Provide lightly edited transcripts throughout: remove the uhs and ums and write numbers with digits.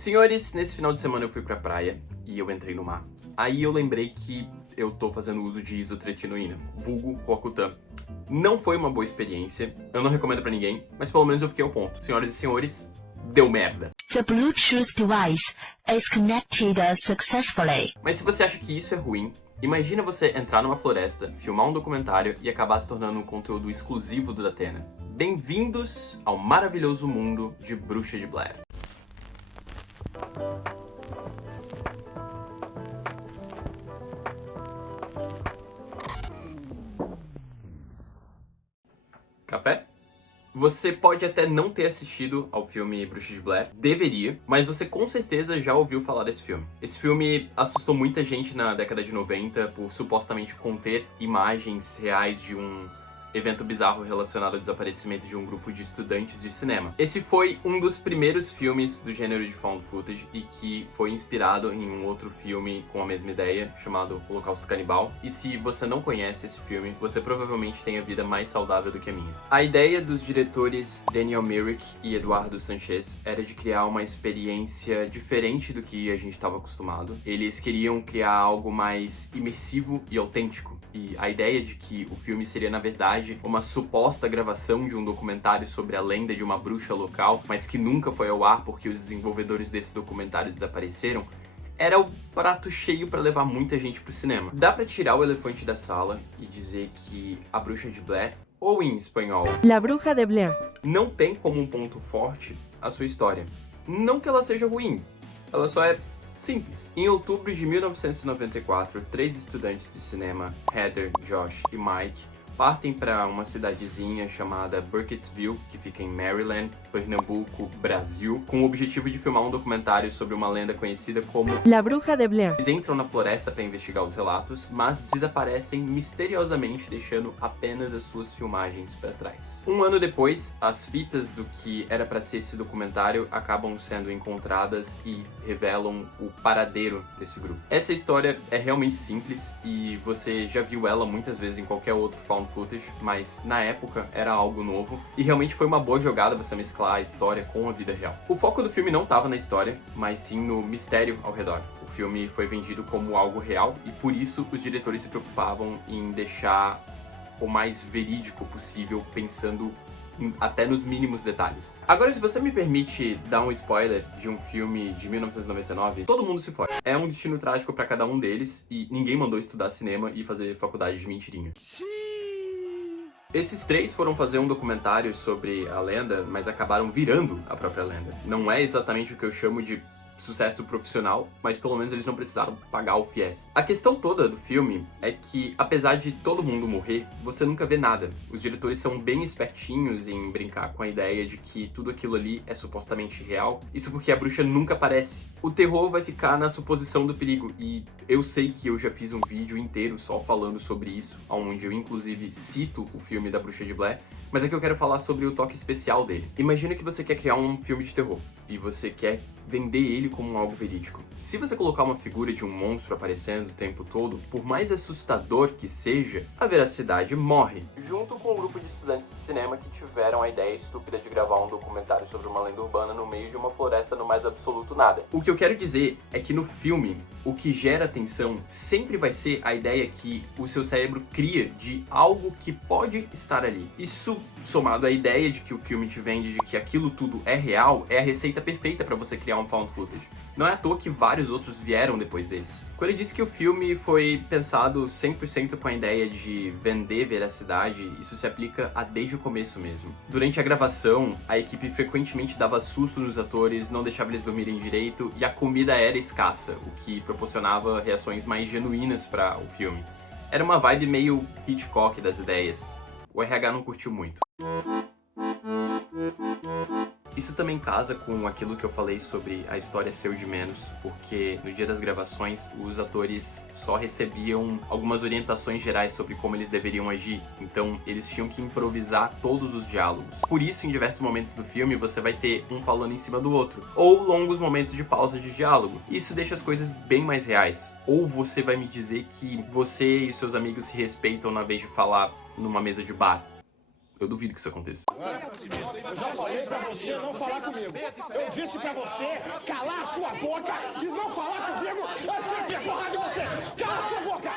Senhores, nesse final de semana eu fui pra praia e eu entrei no mar. Aí eu lembrei que eu tô fazendo uso de isotretinoína, vulgo Roacutan. Não foi uma boa experiência, eu não recomendo pra ninguém, mas pelo menos eu fiquei ao ponto. Senhoras e senhores, deu merda. The Bluetooth device is connected successfully. Mas se você acha que isso é ruim, imagina você entrar numa floresta, filmar um documentário e acabar se tornando um conteúdo exclusivo do Datena. Bem-vindos ao maravilhoso mundo de Bruxa de Blair. Café? Você pode até não ter assistido ao filme Bruxa de Blair, deveria, mas você com certeza já ouviu falar desse filme. Esse filme assustou muita gente na década de 90 por supostamente conter imagens reais de um evento bizarro relacionado ao desaparecimento de um grupo de estudantes de cinema. Esse foi um dos primeiros filmes do gênero de found footage e que foi inspirado em um outro filme com a mesma ideia, chamado Holocausto Canibal. E se você não conhece esse filme, você provavelmente tem a vida mais saudável do que a minha. A ideia dos diretores Daniel Myrick e Eduardo Sanchez era de criar uma experiência diferente do que a gente estava acostumado. Eles queriam criar algo mais imersivo e autêntico. E a ideia de que o filme seria, na verdade, uma suposta gravação de um documentário sobre a lenda de uma bruxa local, mas que nunca foi ao ar porque os desenvolvedores desse documentário desapareceram, era o prato cheio para levar muita gente pro cinema. Dá pra tirar o elefante da sala e dizer que A Bruxa de Blair, ou em espanhol, La Bruja de Blair, não tem como um ponto forte a sua história. Não que ela seja ruim, ela só é simples. Em outubro de 1994, 3 estudantes de cinema, Heather, Josh e Mike, partem para uma cidadezinha chamada Burkittsville, que fica em Maryland, Pernambuco, Brasil, com o objetivo de filmar um documentário sobre uma lenda conhecida como La Bruja de Blair. Eles entram na floresta para investigar os relatos, mas desaparecem misteriosamente, deixando apenas as suas filmagens para trás. Um ano depois, as fitas do que era para ser esse documentário acabam sendo encontradas e revelam o paradeiro desse grupo. Essa história é realmente simples e você já viu ela muitas vezes em qualquer outro found footage, mas na época era algo novo e realmente foi uma boa jogada você mesclar a história com a vida real. O foco do filme não estava na história, mas sim no mistério ao redor. O filme foi vendido como algo real e por isso os diretores se preocupavam em deixar o mais verídico possível, pensando até nos mínimos detalhes. Agora, se você me permite dar um spoiler de um filme de 1999, todo mundo se fode. É um destino trágico para cada um deles e ninguém mandou estudar cinema e fazer faculdade de mentirinha. Esses 3 foram fazer um documentário sobre a lenda, mas acabaram virando a própria lenda. Não é exatamente o que eu chamo de sucesso profissional, mas pelo menos eles não precisaram pagar o FIES. A questão toda do filme é que, apesar de todo mundo morrer, você nunca vê nada. Os diretores são bem espertinhos em brincar com a ideia de que tudo aquilo ali é supostamente real, isso porque a bruxa nunca aparece. O terror vai ficar na suposição do perigo, e eu sei que eu já fiz um vídeo inteiro só falando sobre isso, onde eu inclusive cito o filme da Bruxa de Blair, mas aqui eu quero falar sobre o toque especial dele. Imagina que você quer criar um filme de terror, e você quer vender ele como algo verídico. Se você colocar uma figura de um monstro aparecendo o tempo todo, por mais assustador que seja, a veracidade morre. Junto com um grupo de estudantes de cinema que tiveram a ideia estúpida de gravar um documentário sobre uma lenda urbana no meio de uma floresta no mais absoluto nada. O que eu quero dizer é que no filme, o que gera atenção sempre vai ser a ideia que o seu cérebro cria de algo que pode estar ali. Isso, somado à ideia de que o filme te vende de que aquilo tudo é real, é a receita perfeita para você criar um found footage. Não é à toa que vários outros vieram depois desse. Quando eu disse que o filme foi pensado 100% com a ideia de vender veracidade, isso se aplica a desde o começo mesmo. Durante a gravação, a equipe frequentemente dava susto nos atores, não deixava eles dormirem direito e a comida era escassa, o que proporcionava reações mais genuínas para o filme. Era uma vibe meio Hitchcock das ideias. O RH não curtiu muito. Isso também casa com aquilo que eu falei sobre a história ser o de menos, porque no dia das gravações os atores só recebiam algumas orientações gerais sobre como eles deveriam agir, então eles tinham que improvisar todos os diálogos. Por isso, em diversos momentos do filme, você vai ter um falando em cima do outro, ou longos momentos de pausa de diálogo. Isso deixa as coisas bem mais reais. Ou você vai me dizer que você e os seus amigos se respeitam na vez de falar numa mesa de bar. Eu duvido que isso aconteça. Eu já falei pra você não falar comigo. Eu disse pra você calar a sua boca e não falar comigo antes que eu enfie a porrada em você! Cala sua boca!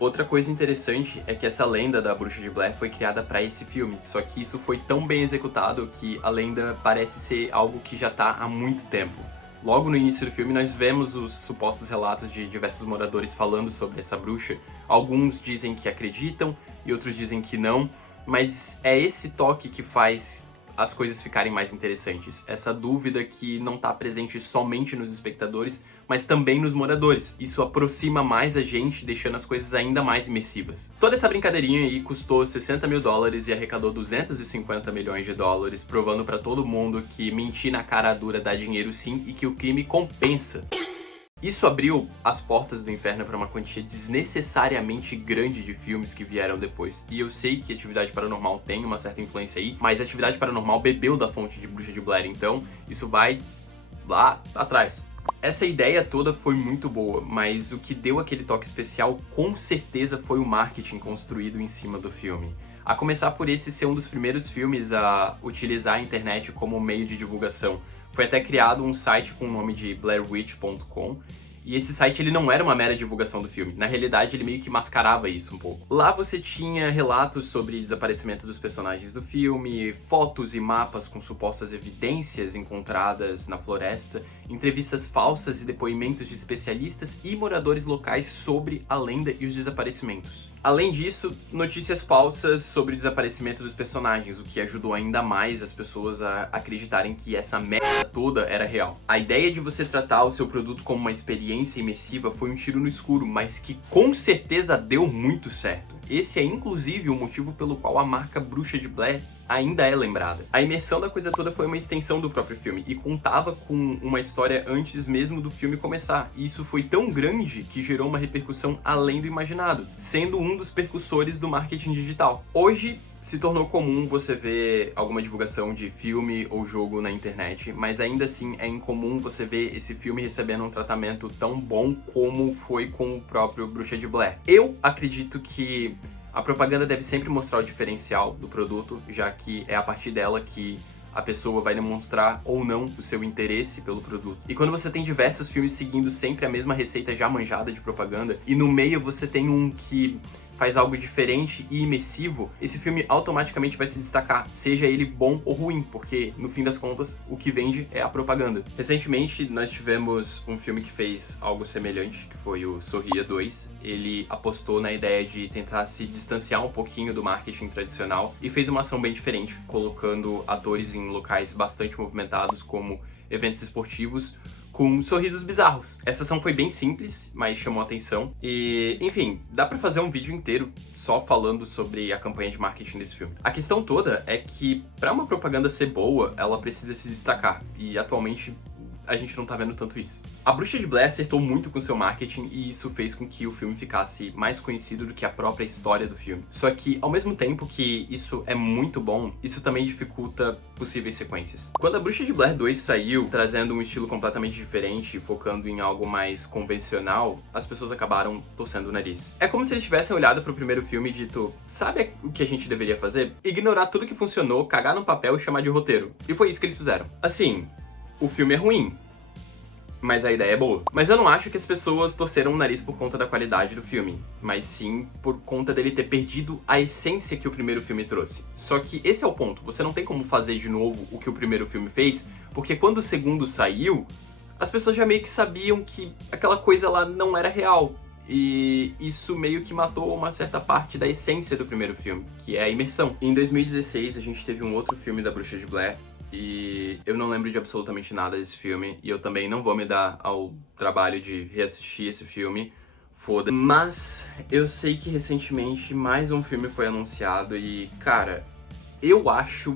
Outra coisa interessante é que essa lenda da Bruxa de Blair foi criada para esse filme, só que isso foi tão bem executado que a lenda parece ser algo que já tá há muito tempo. Logo no início do filme nós vemos os supostos relatos de diversos moradores falando sobre essa bruxa. Alguns dizem que acreditam e outros dizem que não, mas é esse toque que faz as coisas ficarem mais interessantes. Essa dúvida que não está presente somente nos espectadores, mas também nos moradores. Isso aproxima mais a gente, deixando as coisas ainda mais imersivas. Toda essa brincadeirinha aí custou $60 mil e arrecadou $250 milhões, provando para todo mundo que mentir na cara dura dá dinheiro sim e que o crime compensa. Isso abriu as portas do inferno para uma quantia desnecessariamente grande de filmes que vieram depois. E eu sei que Atividade Paranormal tem uma certa influência aí, mas Atividade Paranormal bebeu da fonte de Bruxa de Blair, então isso vai lá atrás. Essa ideia toda foi muito boa, mas o que deu aquele toque especial com certeza foi o marketing construído em cima do filme. A começar por esse ser um dos primeiros filmes a utilizar a internet como meio de divulgação. Foi até criado um site com o nome de blairwitch.com, e esse site ele não era uma mera divulgação do filme. Na realidade, ele meio que mascarava isso um pouco. Lá você tinha relatos sobre desaparecimento dos personagens do filme, fotos e mapas com supostas evidências encontradas na floresta, entrevistas falsas e depoimentos de especialistas e moradores locais sobre a lenda e os desaparecimentos. Além disso, notícias falsas sobre o desaparecimento dos personagens, o que ajudou ainda mais as pessoas a acreditarem que essa merda toda era real. A ideia de você tratar o seu produto como uma experiência imersiva foi um tiro no escuro, mas que com certeza deu muito certo. Esse é inclusive o motivo pelo qual a marca Bruxa de Blair ainda é lembrada. A imersão da coisa toda foi uma extensão do próprio filme e contava com uma história antes mesmo do filme começar. E isso foi tão grande que gerou uma repercussão além do imaginado, sendo um dos precursores do marketing digital. Hoje se tornou comum você ver alguma divulgação de filme ou jogo na internet, mas ainda assim é incomum você ver esse filme recebendo um tratamento tão bom como foi com o próprio Bruxa de Blair. Eu acredito que a propaganda deve sempre mostrar o diferencial do produto, já que é a partir dela que a pessoa vai demonstrar ou não o seu interesse pelo produto. E quando você tem diversos filmes seguindo sempre a mesma receita já manjada de propaganda, e no meio você tem um que faz algo diferente e imersivo, esse filme automaticamente vai se destacar, seja ele bom ou ruim, porque no fim das contas o que vende é a propaganda. Recentemente nós tivemos um filme que fez algo semelhante, que foi o Sorria 2. Ele apostou na ideia de tentar se distanciar um pouquinho do marketing tradicional e fez uma ação bem diferente, colocando atores em locais bastante movimentados como eventos esportivos, com sorrisos bizarros. Essa ação foi bem simples, mas chamou atenção. E, enfim, dá pra fazer um vídeo inteiro só falando sobre a campanha de marketing desse filme. A questão toda é que, pra uma propaganda ser boa, ela precisa se destacar. E, atualmente, a gente não tá vendo tanto isso. A Bruxa de Blair acertou muito com seu marketing e isso fez com que o filme ficasse mais conhecido do que a própria história do filme. Só que, ao mesmo tempo que isso é muito bom, isso também dificulta possíveis sequências. Quando a Bruxa de Blair 2 saiu, trazendo um estilo completamente diferente, focando em algo mais convencional, as pessoas acabaram torcendo o nariz. É como se eles tivessem olhado pro primeiro filme e dito, sabe o que a gente deveria fazer? Ignorar tudo que funcionou, cagar no papel e chamar de roteiro. E foi isso que eles fizeram. Assim, o filme é ruim, mas a ideia é boa. Mas eu não acho que as pessoas torceram o nariz por conta da qualidade do filme, mas sim por conta dele ter perdido a essência que o primeiro filme trouxe. Só que esse é o ponto, você não tem como fazer de novo o que o primeiro filme fez, porque quando o segundo saiu, as pessoas já meio que sabiam que aquela coisa lá não era real. E isso meio que matou uma certa parte da essência do primeiro filme, que é a imersão. Em 2016 a gente teve um outro filme da Bruxa de Blair, e eu não lembro de absolutamente nada desse filme, e eu também não vou me dar ao trabalho de reassistir esse filme, foda. Mas eu sei que recentemente mais um filme foi anunciado e, cara, eu acho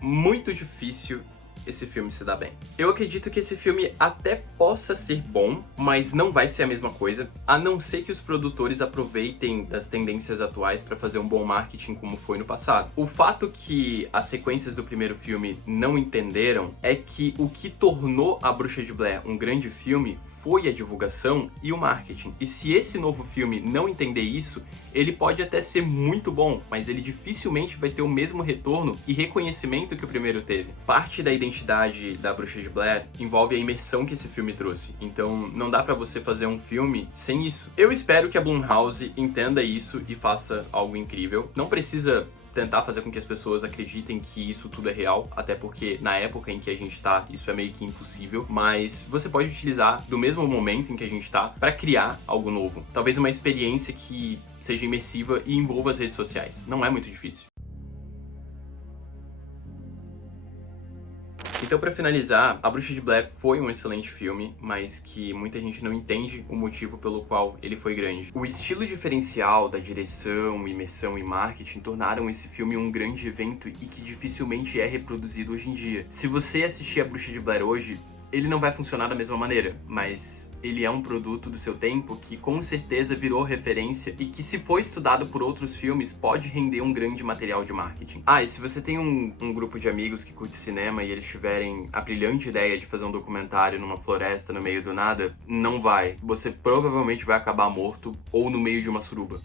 muito difícil esse filme se dá bem. Eu acredito que esse filme até possa ser bom, mas não vai ser a mesma coisa, a não ser que os produtores aproveitem das tendências atuais para fazer um bom marketing como foi no passado. O fato que as sequências do primeiro filme não entenderam é que o que tornou A Bruxa de Blair um grande filme foi a divulgação e o marketing. E se esse novo filme não entender isso, ele pode até ser muito bom, mas ele dificilmente vai ter o mesmo retorno e reconhecimento que o primeiro teve. Parte da identidade identidade da Bruxa de Blair envolve a imersão que esse filme trouxe. Então, não dá pra você fazer um filme sem isso. Eu espero que a Blumhouse entenda isso e faça algo incrível. Não precisa tentar fazer com que as pessoas acreditem que isso tudo é real, até porque na época em que a gente tá, isso é meio que impossível, mas você pode utilizar do mesmo momento em que a gente tá para criar algo novo. Talvez uma experiência que seja imersiva e envolva as redes sociais. Não é muito difícil. Então, pra finalizar, A Bruxa de Blair foi um excelente filme, mas que muita gente não entende o motivo pelo qual ele foi grande. O estilo diferencial da direção, imersão e marketing tornaram esse filme um grande evento e que dificilmente é reproduzido hoje em dia. Se você assistir A Bruxa de Blair hoje, ele não vai funcionar da mesma maneira, mas ele é um produto do seu tempo que com certeza virou referência e que, se for estudado por outros filmes, pode render um grande material de marketing. Ah, e se você tem um grupo de amigos que curte cinema e eles tiverem a brilhante ideia de fazer um documentário numa floresta no meio do nada, não vai. Você provavelmente vai acabar morto ou no meio de uma suruba.